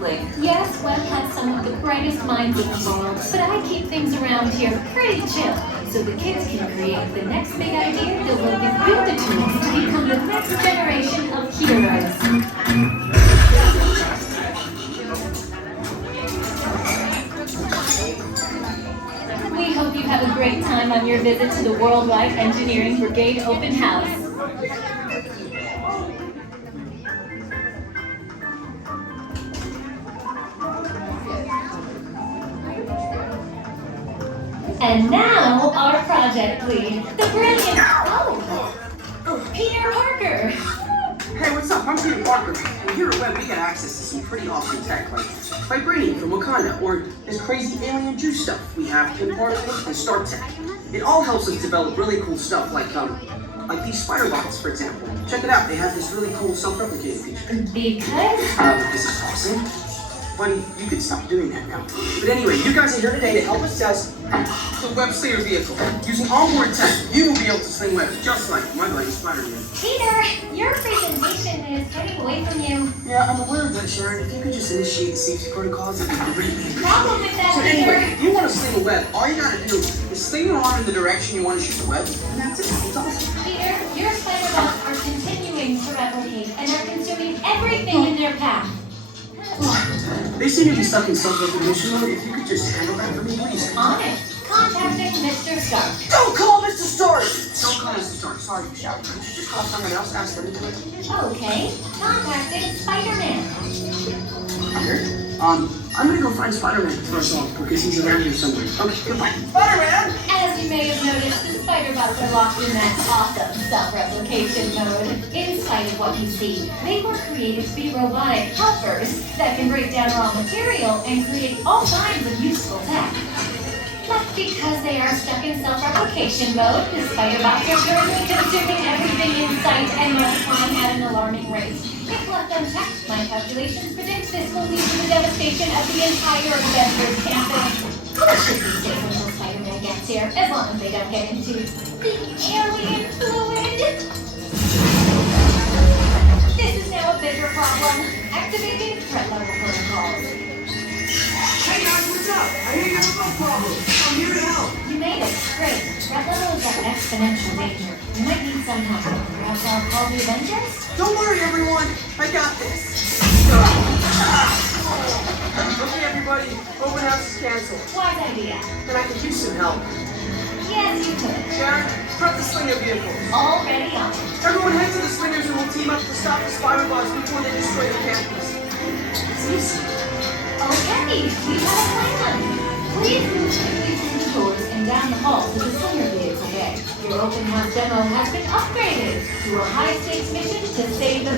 Yes, Webb has some of the brightest minds in the world, but I keep things around here pretty chill, so the kids can create the next big idea that will give you the tools to become the next generation of heroes. We hope you have a great time on your visit to the Worldwide Engineering Brigade Open House. And now, our project lead, the brilliant, Peter Parker. Hey, what's up? I'm Peter Parker. And here at Webb, we get access to some pretty awesome tech, like vibranium from Wakanda, or this crazy alien juice stuff. We have Kim particles and Star Tech. It all helps us develop really cool stuff, like these spider bots, for example. Check it out. They have this really cool self-replicating feature. Because? This is awesome. Buddy, you could stop doing that now. But anyway, you guys are here today to help us test the Web Slinger vehicle. Using onboard tech, you will be able to sling webs just like my buddy Spider-Man. Peter, your presentation is getting away from you. Yeah, I'm aware of that, Sharon. If you could just initiate the safety protocols, it'd be great. Problem with that, So Peter. anyway, if you want to sling a web, all you gotta do is sling your arm in the direction you want to shoot the web, and that's it. It's awesome. Peter, your spider bots are continuing to replicate and are consuming everything in their path. They seem to be stuck in self-recognition mode. If you could just handle that for me, please. On it. Contacting Mr. Stark. Don't call Mr. Stark! Don't call Mr. Stark. Sorry, shout. Could you just call someone else? Ask them to do it. Okay. Contacting Spider-Man. Here. I'm gonna go find Spider-Man for us all, because he's around here somewhere. Okay, goodbye. Spider-Man! As you may have noticed, the spider bots are locked in that awesome self-replication mode. In spite of what you see, they were created to be robotic helpers that can break down raw material and create all kinds of useful tech. But because they are stuck in self-replication mode, the spider bots are currently consuming everything in sight and multiplying at an alarming rate. If left unchecked, my calculations predict this will lead to the devastation of the entire Avengers campus. It should be safe until Spider-Man gets here, as long as they don't get into the alien fluid. This is now a bigger problem. Activating threat level protocols. Hey guys, what's up? I hear you have a problem. I'm here to help. You made it. Great. Threat level is at exponential danger. You might need some help. Perhaps I'll call the Avengers? Don't worry, everyone. I got this. Okay, everybody. Open house is canceled. Wise idea. And I could use some help. Yes, you could. Sharon, prep the Slinger vehicle. Already on. Everyone head to the Slingers and we'll team up to stop the spider bots before they destroy the campus. It's easy. Okay, we have a plan. Please move quickly through the doors and down the hall to the Slinger vehicle bay. Your open house demo has been upgraded to a high-stakes mission to save the